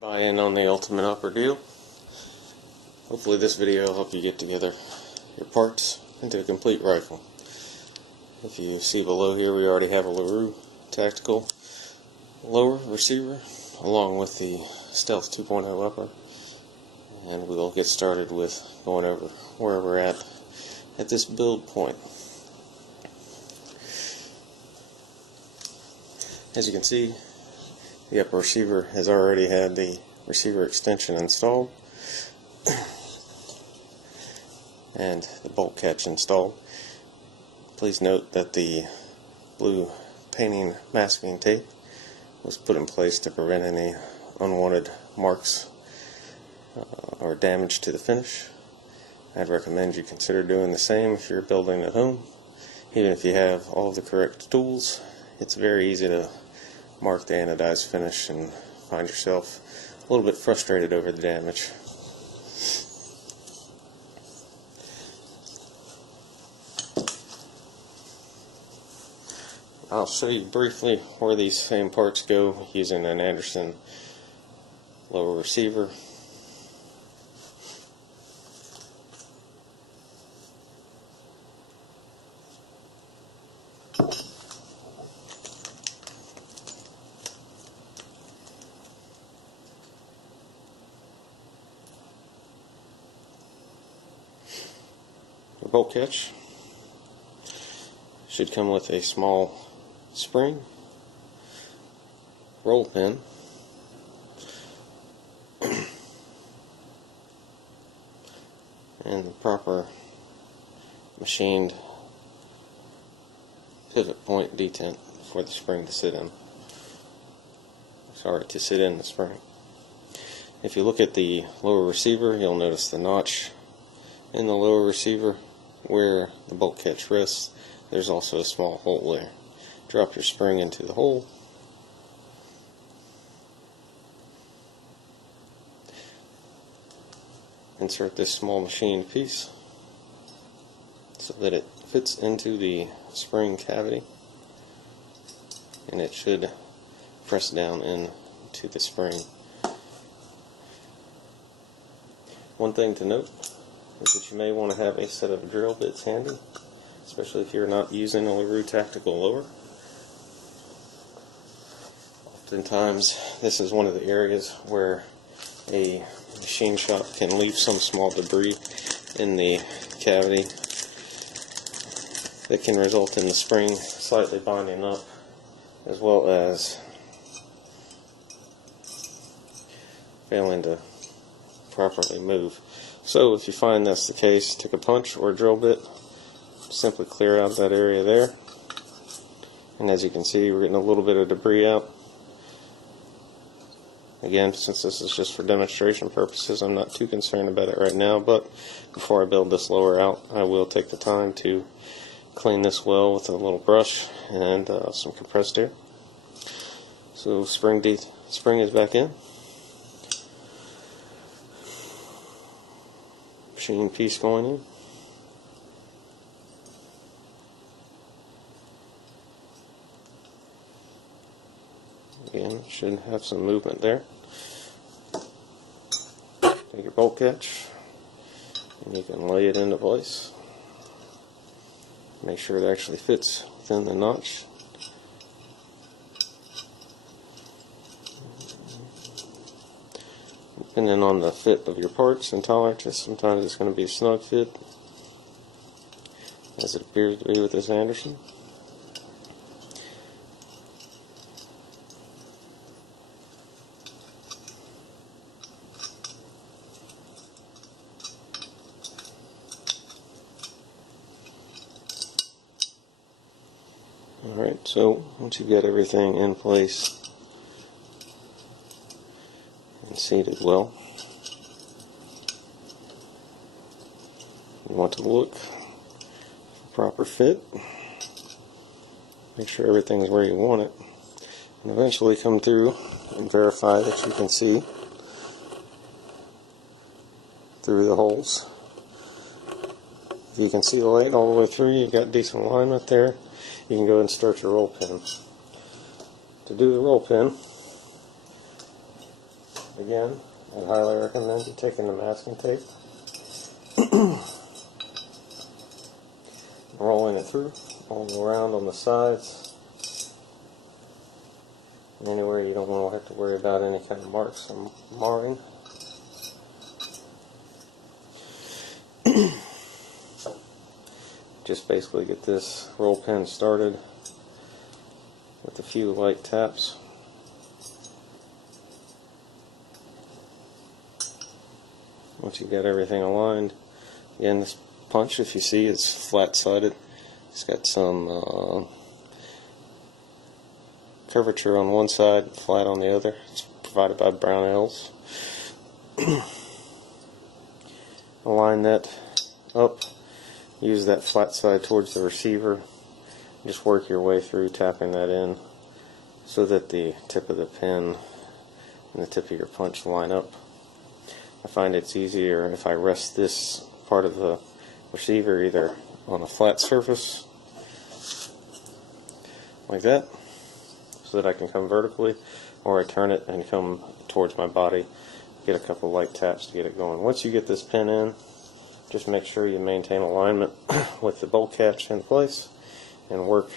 Buy in on the ultimate upper deal. Hopefully this video will help you get together your parts into a complete rifle. If you see below here, we already have a LaRue Tactical lower receiver along with the Stealth 2.0 upper, and we'll get started with going over where we're at this build point. As you can see, the upper receiver has already had the receiver extension installed and the bolt catch installed. Please note that the blue painting masking tape was put in place to prevent any unwanted marks or damage to the finish. I'd recommend you consider doing the same if you're building at home. Even if you have all of the correct tools, it's very easy to mark the anodized finish and find yourself a little bit frustrated over the damage. I'll show you briefly where these same parts go using an Anderson lower receiver. The bolt catch should come with a small spring, roll pin, and the proper machined pivot point detent for the spring to sit in. To sit in the spring. If you look at the lower receiver, you'll notice the notch in the lower receiver where the bolt catch rests. There's also a small hole there. Drop your spring into the hole. Insert this small machined piece so that it fits into the spring cavity, and it should press down into the spring. One thing to note is that you may want to have a set of drill bits handy, especially if you're not using a LaRue Tactical lower. Oftentimes this is one of the areas where a machine shop can leave some small debris in the cavity that can result in the spring slightly bonding up, as well as failing to properly move. So if you find that's the case, take a punch or a drill bit, simply clear out that area there, and as you can see, we're getting a little bit of debris out. Again, since this is just for demonstration purposes, I'm not too concerned about it right now, but before I build this lower out, I will take the time to clean this well with a little brush and some compressed air. So spring is back in. Machine piece going in. Again, should have some movement there. Take your bolt catch and you can lay it into place. Make sure it actually fits within the notch. Depending on the fit of your parts and tolerances, sometimes it's going to be a snug fit, as it appears to be with this Anderson. Alright, so once you've got everything in place and seated well, you want to look for proper fit, make sure everything's where you want it, and eventually come through and verify that you can see through the holes. If you can see the light all the way through, you've got decent alignment there, you can go ahead and start your roll pin. To do the roll pin, Again, I'd highly recommend you taking the masking tape, rolling it through, all around on the sides, and anywhere you don't want to have to worry about any kind of marks and marring. Just basically get this roll pin started with a few light taps. Once you've got everything aligned, again, this punch, if you see, is flat-sided. It's got some curvature on one side, flat on the other. It's provided by Brownells. Align that up. Use that flat side towards the receiver. Just work your way through, tapping that in so that the tip of the pin and the tip of your punch line up. I find it's easier if I rest this part of the receiver either on a flat surface like that, so that I can come vertically, or I turn it and come towards my body, get a couple light taps to get it going. Once you get this pin in, just make sure you maintain alignment with the bolt catch in place and work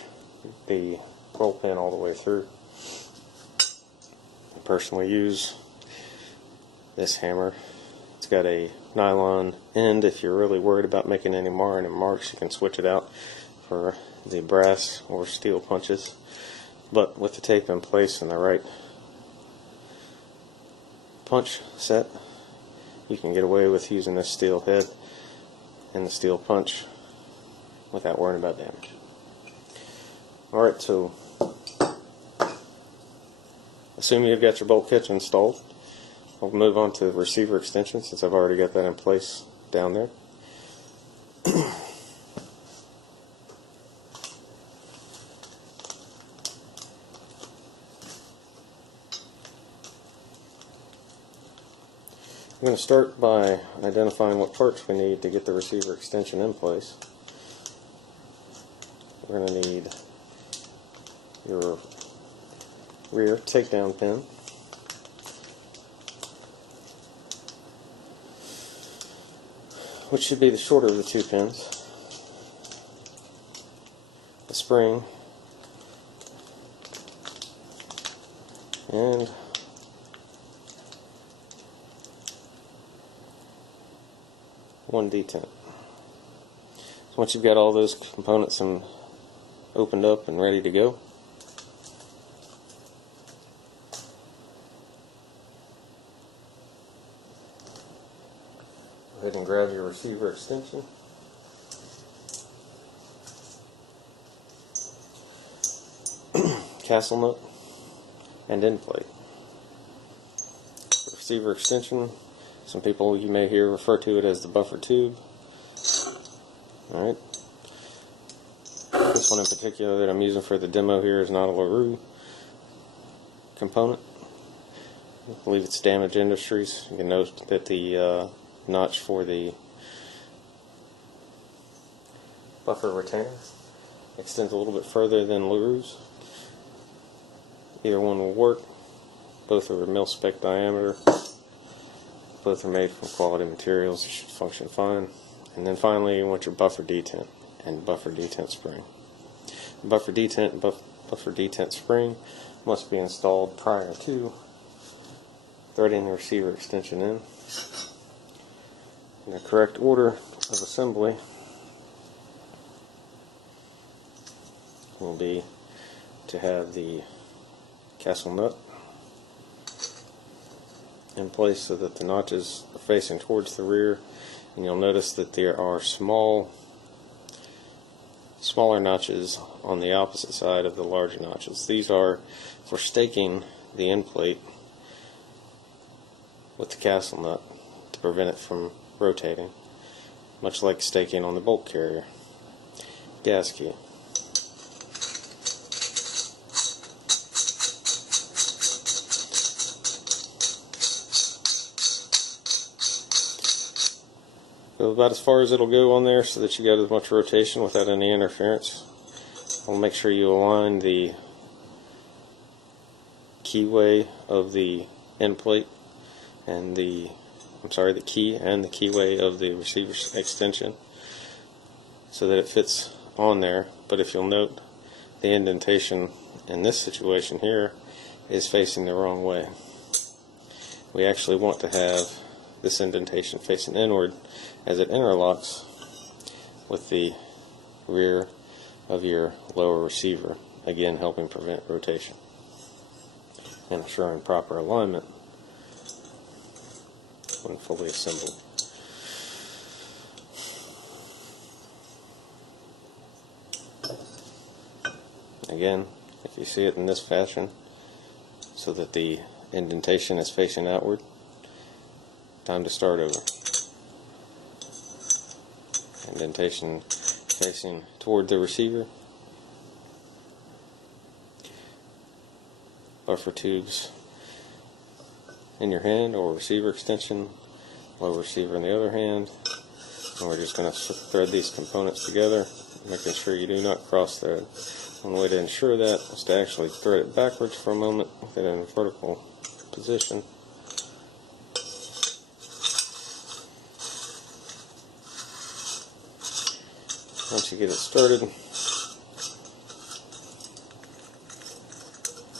the roll pin all the way through. I personally use this hammer. It's got a nylon end. If you're really worried about making any marring and marks, you can switch it out for the brass or steel punches. But with the tape in place and the right punch set, you can get away with using this steel head and the steel punch without worrying about damage. Alright, so assuming you've got your bolt catch installed, I'll move on to the receiver extension since I've already got that in place down there. I'm going to start by identifying what parts we need to get the receiver extension in place. We're going to need your rear takedown pin, which should be the shorter of the two pins, the spring, and one detent. So once you've got all those components opened up and ready to go, go ahead and grab your receiver extension. Castle nut and end plate. Receiver extension, some people you may hear refer to it as the buffer tube. Alright. This one in particular that I'm using for the demo here is not a LaRue component. I believe it's Damage Industries. You can note that the notch for the buffer retainer extends a little bit further than LaRue's. Either one will work. Both are Milspec diameter. Both are made from quality materials. They should function fine. And then finally, you want your buffer detent and buffer detent spring. The buffer detent and buffer detent spring must be installed prior to threading the receiver extension in. In the correct order of assembly will be to have the castle nut in place so that the notches are facing towards the rear, and you'll notice that there are smaller notches on the opposite side of the larger notches. These are for staking the end plate with the castle nut to prevent it from rotating, much like staking on the bolt carrier gas key. Go about as far as it'll go on there so that you get as much rotation without any interference. I'll make sure you align the keyway of the end plate and the key and the keyway of the receiver extension so that it fits on there. But if you'll note, the indentation in this situation here is facing the wrong way. We actually want to have this indentation facing inward as it interlocks with the rear of your lower receiver, again helping prevent rotation and assuring proper alignment when fully assembled. Again, if you see it in this fashion, so that the indentation is facing outward, time to start over. Indentation facing toward the receiver. Buffer tubes in your hand, or receiver extension, low receiver in the other hand, and we're just going to thread these components together, making sure you do not cross thread. One way to ensure that is to actually thread it backwards for a moment with it in a vertical position. Once you get it started,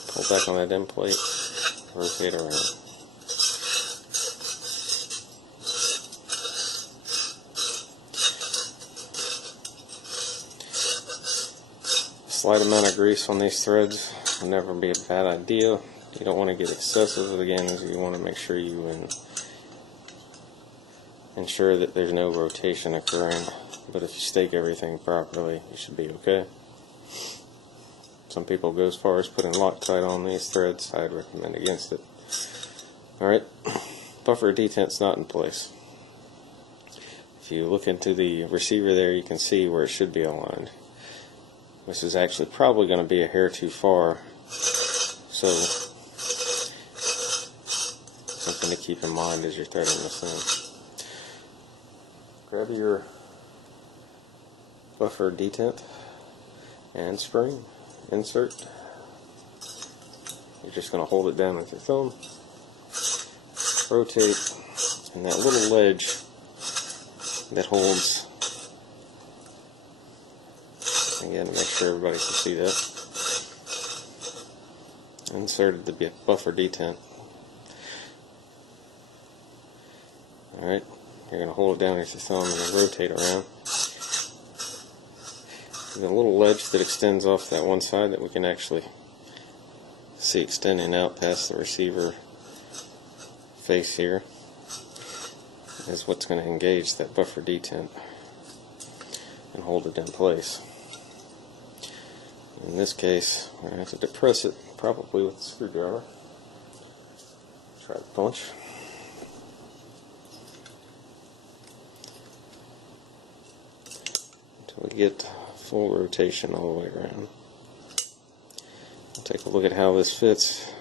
pull back on that end plate, rotate around. Slight amount of grease on these threads will never be a bad idea. You don't want to get excessive, again, as you want to make sure you ensure that there's no rotation occurring. But if you stake everything properly, you should be okay. Some people go as far as putting Loctite on these threads. I'd recommend against it. Alright, buffer detent's not in place. If you look into the receiver there, you can see where it should be aligned. This is actually probably going to be a hair too far, so something to keep in mind as you're threading this in. Grab your buffer detent and spring, insert. You're just going to hold it down with your thumb, rotate, and that little ledge that holds, again, to make sure everybody can see that, inserted the buffer detent. Alright, you're going to hold it down with your thumb and then rotate around. There's a little ledge that extends off that one side that we can actually see extending out past the receiver face here, is what's going to engage that buffer detent and hold it in place. In this case, we're going to have to depress it, probably with a screwdriver. Try to punch. Until we get full rotation all the way around. We'll take a look at how this fits.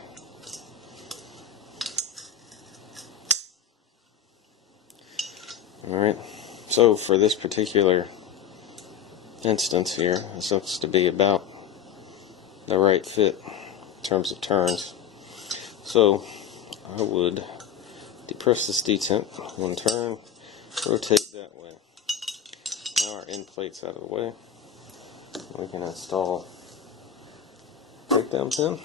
Alright, so for this particular instance here, this looks to be about the right fit in terms of turns. So I would depress this detent, one turn, rotate that way. Now our end plate's out of the way. We can install takedown pin,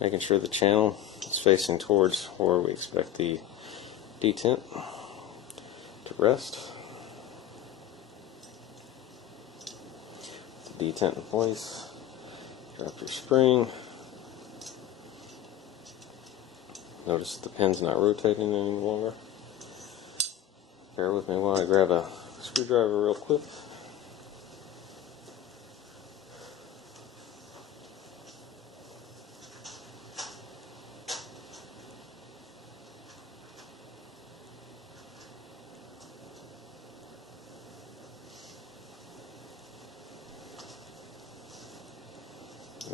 making sure the channel is facing towards where we expect the detent to rest. Put the detent in place. Drop your spring. Notice the pin's not rotating any longer. Bear with me while I grab a screwdriver real quick.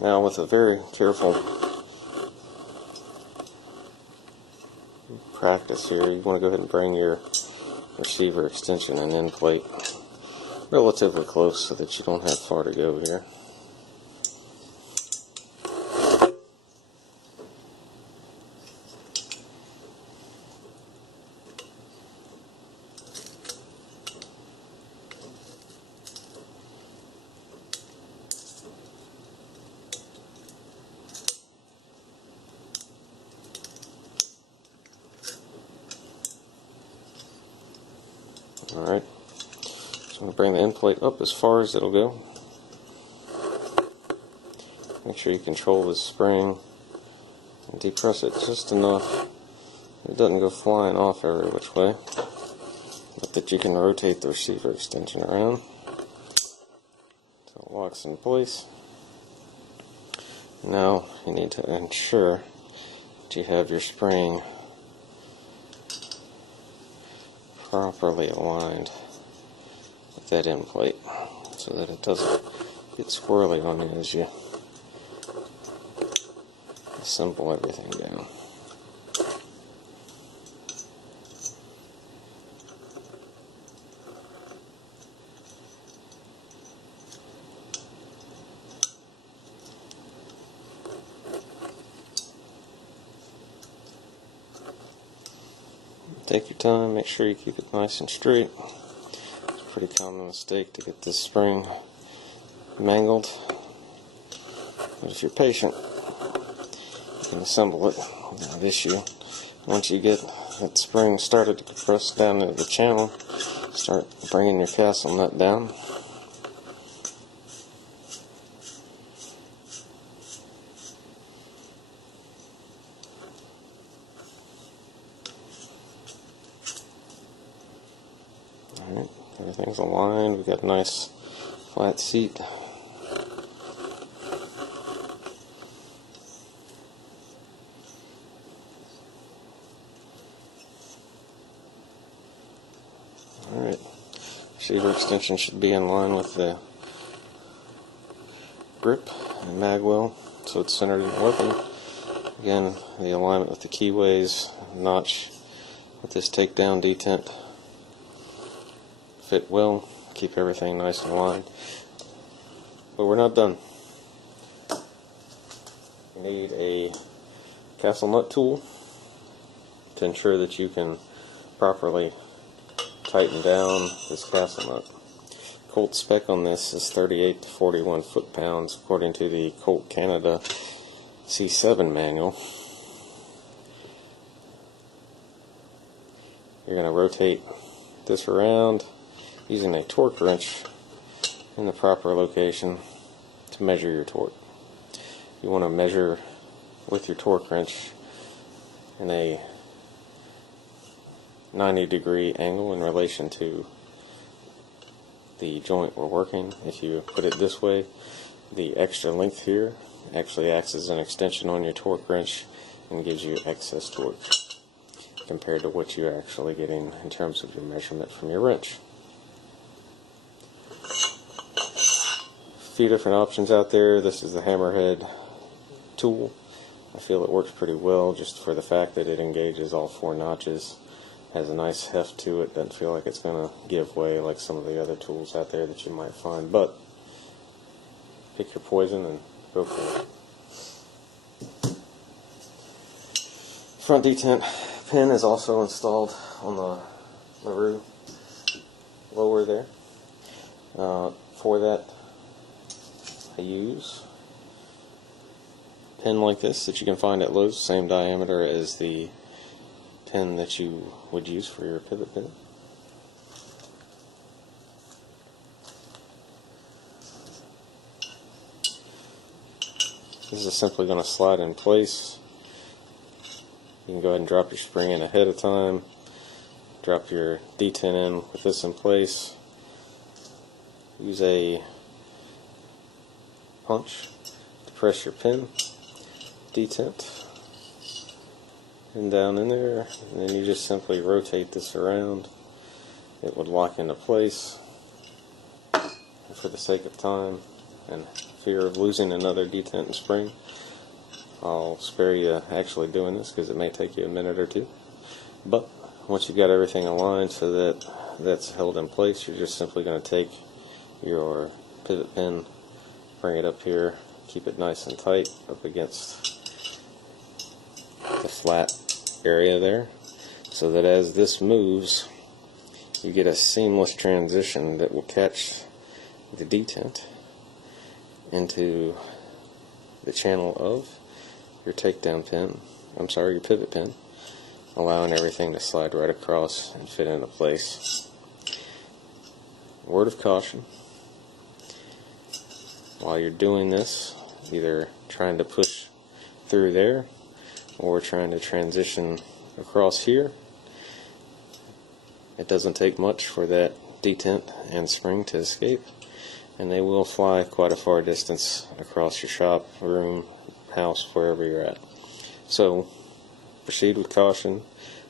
Now, with a very careful practice here, you want to go ahead and bring your receiver extension and end plate relatively close so that you don't have far to go here. Alright, so I'm going to bring the end plate up as far as it'll go. Make sure you control the spring and depress it just enough it doesn't go flying off every which way, but that you can rotate the receiver extension around so it locks in place. Now you need to ensure that you have your spring properly aligned with that end plate so that it doesn't get squirrely on you as you assemble everything down. Take your time, make sure you keep it nice and straight. It's a pretty common mistake to get this spring mangled, but if you're patient, you can assemble it without issue. Once you get that spring started to compress down into the channel, start bringing your castle nut down. Alright, everything's aligned. We've got a nice flat seat. Alright, receiver extension should be in line with the grip and mag well, so it's centered in the weapon. Again, the alignment with the keyways, notch with this takedown detent fit well, keep everything nice and aligned. But we're not done. You need a castle nut tool to ensure that you can properly tighten down this castle nut. Colt spec on this is 38 to 41 foot-pounds according to the Colt Canada C7 manual. You're going to rotate this around using a torque wrench in the proper location to measure your torque. You want to measure with your torque wrench in a 90-degree angle in relation to the joint we're working. If you put it this way, the extra length here actually acts as an extension on your torque wrench and gives you excess torque compared to what you're actually getting in terms of your measurement from your wrench. A few different options out there. This is the hammerhead tool. I feel it works pretty well just for the fact that it engages all 4 notches. Has a nice heft to it. Doesn't feel like it's going to give way like some of the other tools out there that you might find. But pick your poison and go for it. Front detent pin is also installed on the LaRue lower there. For that, I use a pin like this that you can find at Lowe's, same diameter as the pin that you would use for your pivot pin. This is simply going to slide in place. You can go ahead and drop your spring in ahead of time, drop your detent in with this in place, use a punch to press your pin, detent, and down in there, and then you just simply rotate this around. It would lock into place. And for the sake of time and fear of losing another detent and spring, I'll spare you actually doing this because it may take you a minute or two. But once you've got everything aligned so that that's held in place, you're just simply going to take your pivot pin, bring it up here, keep it nice and tight up against the flat area there, so that as this moves, you get a seamless transition that will catch the detent into the channel of your takedown pin, your pivot pin, allowing everything to slide right across and fit into place. word of caution. While you're doing this, either trying to push through there or trying to transition across here, it doesn't take much for that detent and spring to escape, and they will fly quite a far distance across your shop, room, house, wherever you're at. So proceed with caution.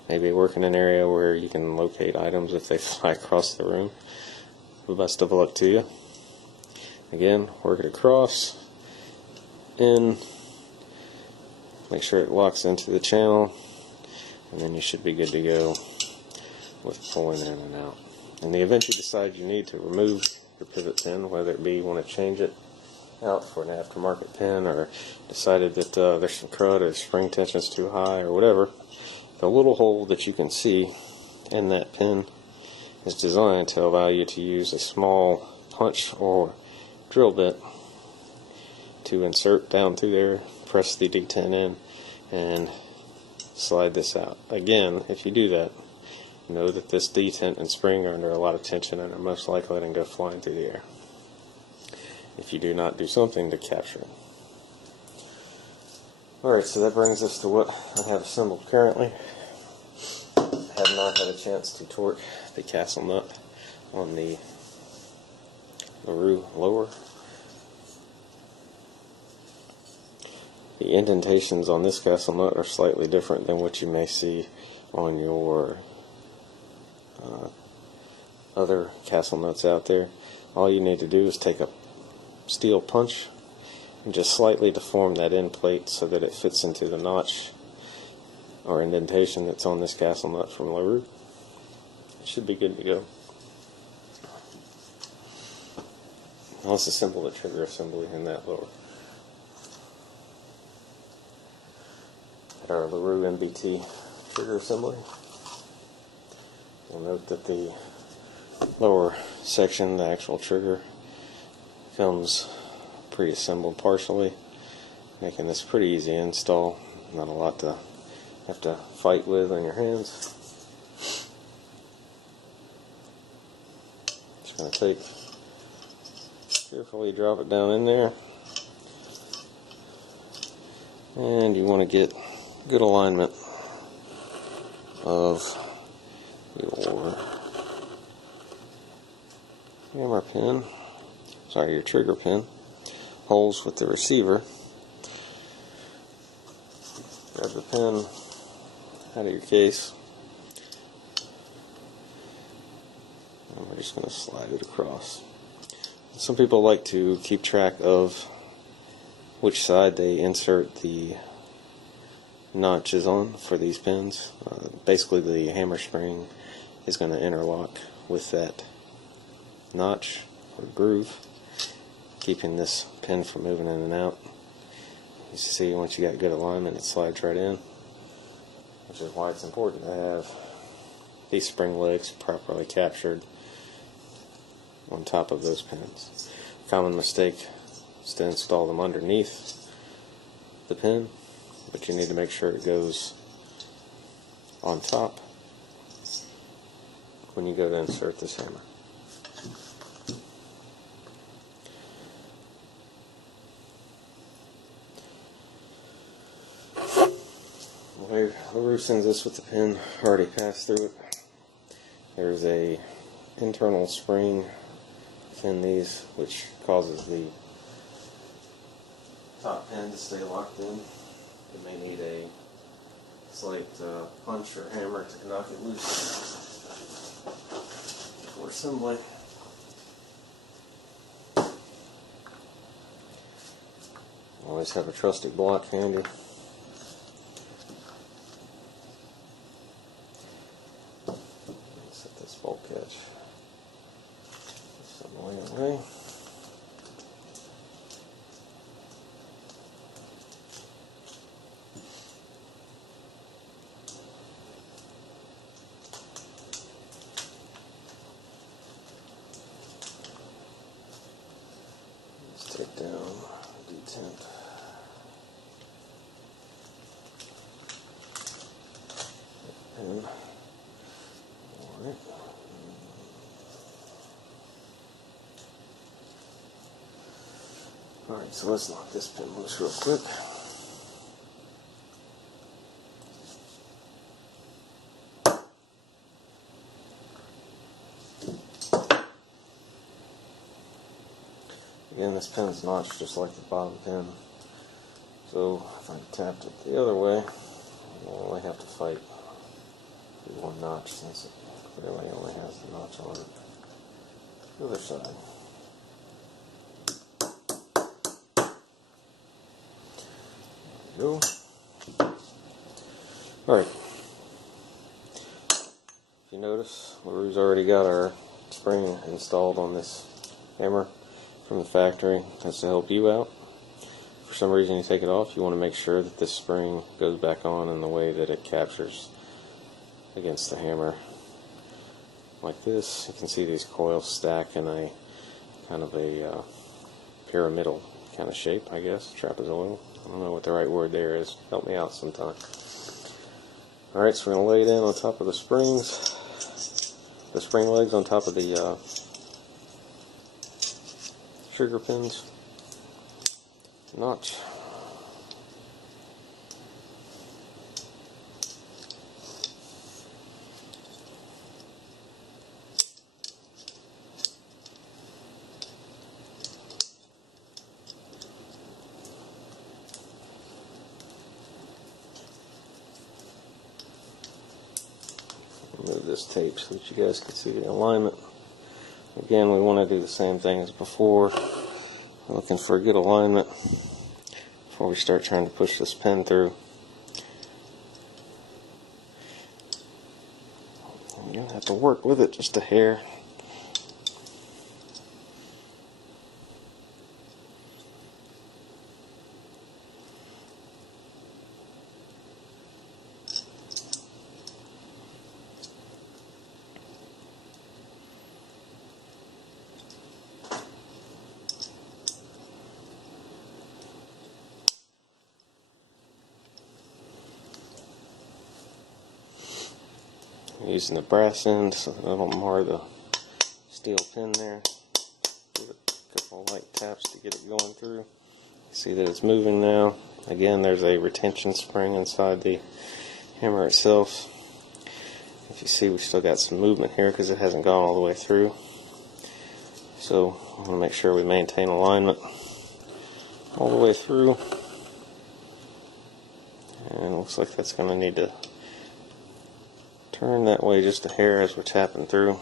Maybe work in an area where you can locate items if they fly across the room. Best of luck to you. Again, work it across, in, make sure it locks into the channel, and then you should be good to go with pulling in and out. In the event you decide you need to remove your pivot pin, whether it be you want to change it out for an aftermarket pin, or decided that there's some crud or spring tension is too high or whatever, the little hole that you can see in that pin is designed to allow you to use a small punch or drill bit to insert down through there, press the detent in, and slide this out. Again, if you do that, know that this detent and spring are under a lot of tension and are most likely to go flying through the air if you do not do something to capture it. Alright, so that brings us to what I have assembled currently. I have not had a chance to torque the castle nut on the LaRue lower. The indentations on this castle nut are slightly different than what you may see on your other castle nuts out there. All you need to do is take a steel punch and just slightly deform that end plate so that it fits into the notch or indentation that's on this castle nut from LaRue. It should be good to go. Let's assemble the trigger assembly in that lower. Our LaRue MBT trigger assembly. You'll note that the lower section, the actual trigger, comes pre-assembled partially, making this pretty easy to install. Not a lot to have to fight with on your hands. Just going to carefully drop it down in there, and you want to get good alignment of your hammer pin, your trigger pin, holes with the receiver. Grab the pin out of your case, and we're just going to slide it across. Some people like to keep track of which side they insert the notches on for these pins. Basically, the hammer spring is going to interlock with that notch or groove, keeping this pin from moving in and out. You see, once you got good alignment, it slides right in, which is why it's important to have these spring legs properly captured on top of those pins. Common mistake is to install them underneath the pin, but you need to make sure it goes on top when you go to insert this hammer. LaRue sends this with the pin already passed through it. There's a internal spring within these which causes the top pin to stay locked in. You may need a slight punch or hammer to knock it loose before assembly. Always have a trusty block handy. Set this bolt catch assembly away. Take down detent. And alright. Alright, so let's knock this pin loose real quick. Again, this pin's notched just like the bottom pin. So if I tapped it the other way, I'll only have to fight one notch since it clearly only has the notch on it. The other side. There we go. Alright. If you notice, LaRue's already got our spring installed on this hammer from the factory. That's to help you out. For some reason you take it off, you want to make sure that this spring goes back on in the way that it captures against the hammer. Like this, you can see these coils stack in a kind of a pyramidal kind of shape, I guess, trapezoidal. I don't know what the right word there is. Help me out sometime. Alright, so we're going to lay it in on top of the springs, the spring legs on top of the trigger pins. Notch. Move this tape so that you guys can see the alignment. Again, we want to do the same thing as before. We're looking for a good alignment before we start trying to push this pin through. You don't have to work with it just a hair. Using the brass end so I don't mar the steel pin there. Give it a couple of light taps to get it going through. See that it's moving now. Again, there's a retention spring inside the hammer itself. If you see, we still got some movement here because it hasn't gone all the way through. So I want to make sure we maintain alignment all the way through. And it looks like that's going to need to turn that way just a hair as we're tapping through.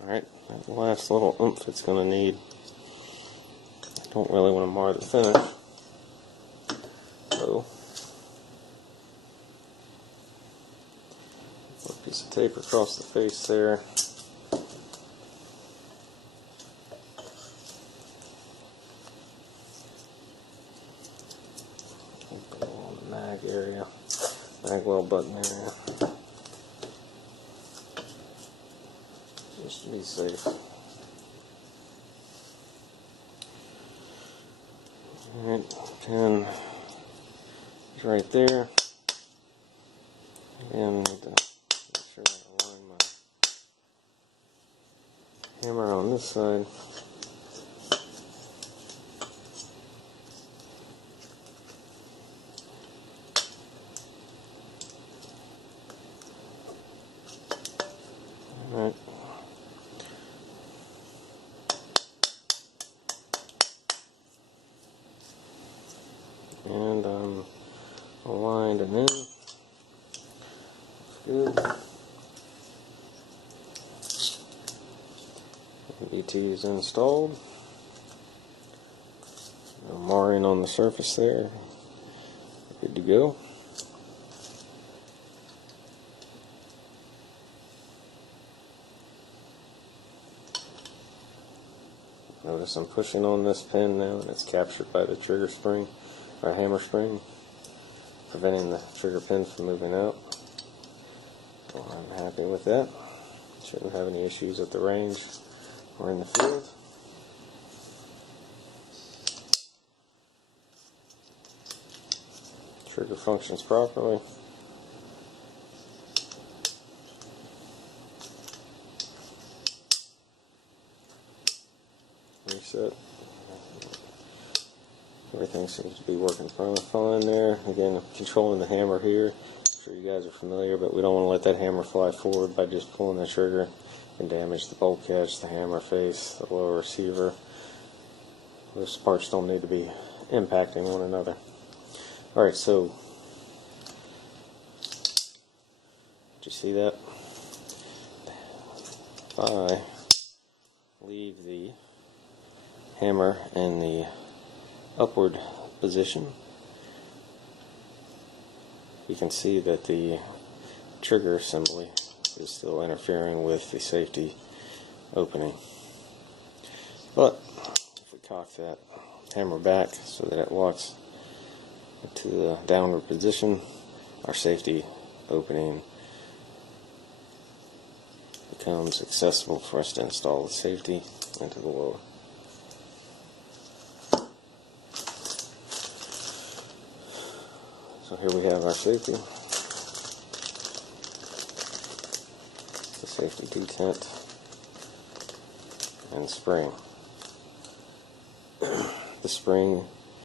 Alright, that last little oomph it's going to need. I don't really want to mar the finish. So, put a piece of tape across the face there. Area, magwell button area, just to be safe. Alright, pin is right there. Again, need to make sure I align my hammer on this side. Alright. And aligned and in. Good. BT is installed. No marring on the surface there. Good to go. Notice I'm pushing on this pin now and it's captured by the trigger spring, or hammer spring, preventing the trigger pin from moving out. So I'm happy with that. Shouldn't have any issues at the range or in the field. Trigger functions properly. Everything seems to be working fine there. Again, controlling the hammer here. I'm sure you guys are familiar, but we don't want to let that hammer fly forward by just pulling the trigger. It can damage the bolt catch, the hammer face, the lower receiver. Those parts don't need to be impacting one another. Alright, so did you see that? If I leave the hammer in the upward position, you can see that the trigger assembly is still interfering with the safety opening. But if we cock that hammer back so that it locks into the downward position, our safety opening becomes accessible for us to install the safety into the lower. So here we have our safety, the safety detent, and spring. The spring